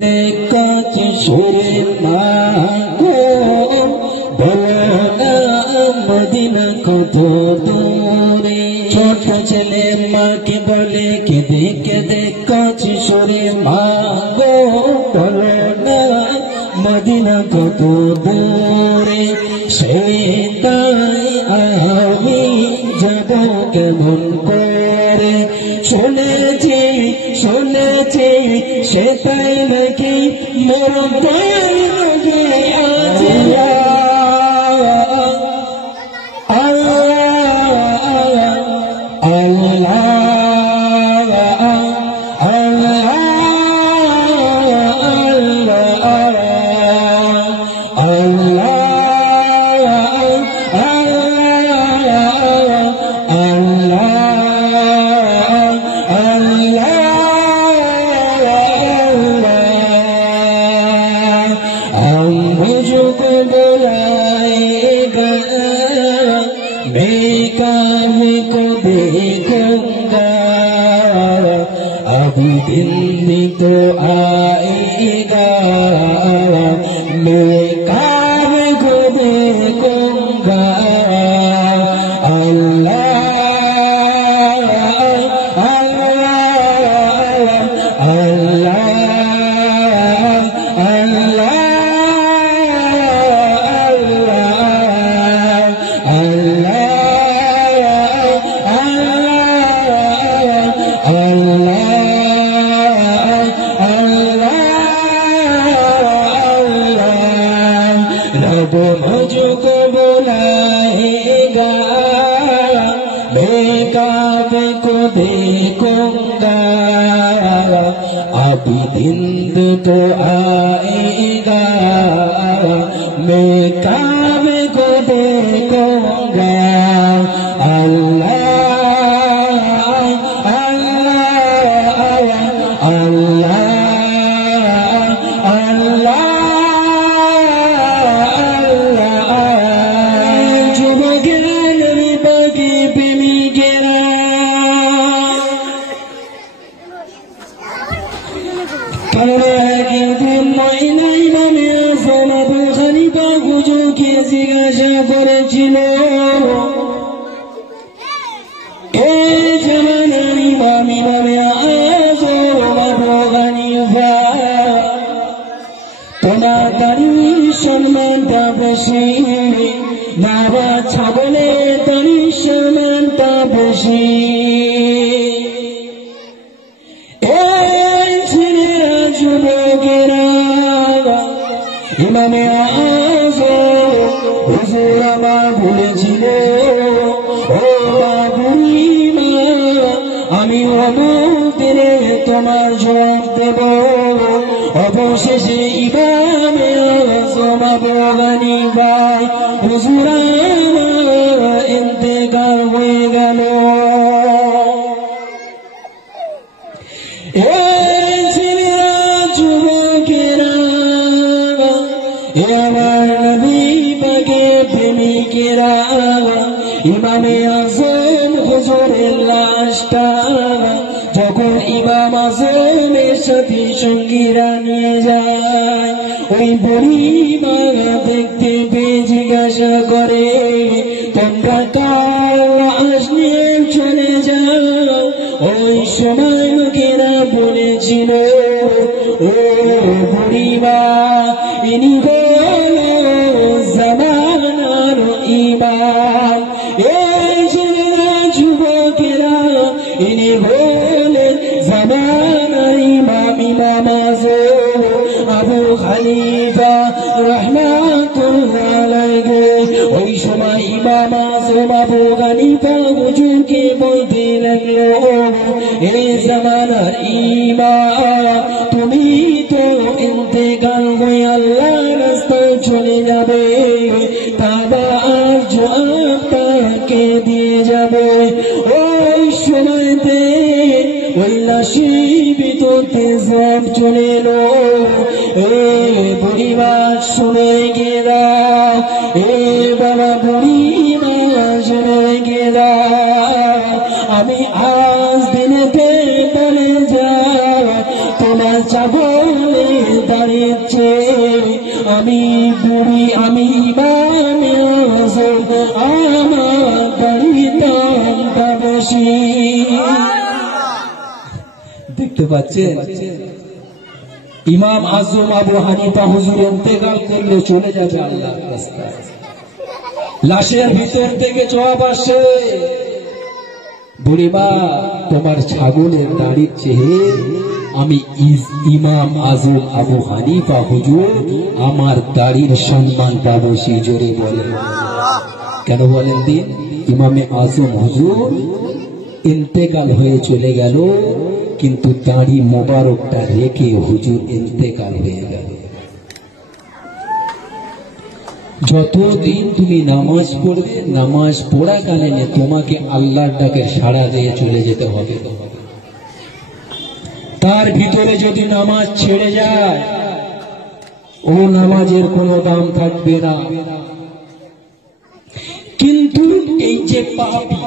কাছে সুরে মা বলো না মদিনা কত দূরে। ছোট ছেলের মাকে বলে কেঁদে কেঁদে কাছে সুরে মা গো বলো না মদিনা কত দূরে। সেটাই আমি যাব কেমন করে, শুনেছি শুনেছি সেটাই নাকি মোর দয়াল নবী আছে। अभी दिन भी तो आएगा मैं कार को देखूंगा। अल्लाह अल्लाह अल्लाह रब मुझको बुलाएगा मैं काबे को देखूंगा। अभी दिन तो आएगा मैं काबे को देखूंगा। अल्लाह জিজ্ঞাসা করেছিল এই জামানার ইমাম ইমামে আযম আবু হানিফা, তোমার দাড়ির সম্মানটা বেশি না বাছা বলে দাড়ির সম্মানটা বেশি? এই ছেলেরা যুবকেরা ইমামে হুজুর আমার বলেছিল ও বুড়িমা আমি অমুক দিনে তোমার জবাব দেব। অবশেষে ইমামে আযম আবু হানিফা হুজুর আমার ইন্তেকাল হয়ে গেল। এই ছেলেরা যুবকেরা আমার নবী পাকে প্রেমিকেরা ইমামে আযম হুজুরের লাশটা যখন ইমাম আযমের সাথে সঙ্গীরা নিয়ে যায়, ওই বুড়িমা দেখতে পেয়ে জিজ্ঞাসা করে তোমরা কার লাশ নিয়ে চলে যাও? ওই সময় লোকেরা বলেছিল ও বুড়িমা ইনি জামানার ইমাম। এই ছেলেরা যুবকেরা ইনি হলেন জামানার ইমাম ইমাম আযম আবু হানিফা রাহমাতুল্লাহ আলাইহি। ওই সময় ইমাম আযম আবু হানিফা হুজুরকে বলতে লাগলো এই জামানার ইমাম তুমি তো ইন্তেকাল হয়ে আল্লাহর রাস্তায় চলে যাবে, তাবা আর জবাবটা কে দিয়ে যাবে? ওই সময়তে ওই লাশের ভিতরতে সব চলে এলো। এই বুড়িমা শুনে গিয়ে দাও, এ বাবা বুড়িমা শুনে গিয়ে দাও, আমি আজ দিনে বলে যাও তোমার চাবলে দাঁড়িয়েছে আমি বুড়ি আমি ইমামে আজম আমার দাড়ির দামটা বেশি। দেখতে পাচ্ছেন ইমাম আজম আবু হানিফা হুজুর ইন্তেকাল করলে চলে যাবে আল্লাহর রাস্তায়। লাশের ভিতর থেকে জবাব আসে, বুড়িমা তোমার ছাগলের দাড়ির চেয়ে আমি ইমাম আজম আবু হানিফা হুজুর আমার দাড়ির সম্মানটা বেশি। জোরে বলেন কেন বলেন দিন? ইমামে আজম হুজুর ইন্তেকাল হয়ে চলে গেল, কিন্তু দাড়ি মোবারকটা রেখে হুজুর ইন্তেকাল হয়ে গেল। যতদিন তুমি নামাজ পড়বে, নামাজ পড়াকালীন তোমাকে আল্লাহর ডাকে সাড়া দিয়ে চলে যেতে হবে। তার ভিতরে যদি নামাজ ছেড়ে যায়, ও নামাজের কোনো দাম থাকবে না। কিন্তু এই যে পাপী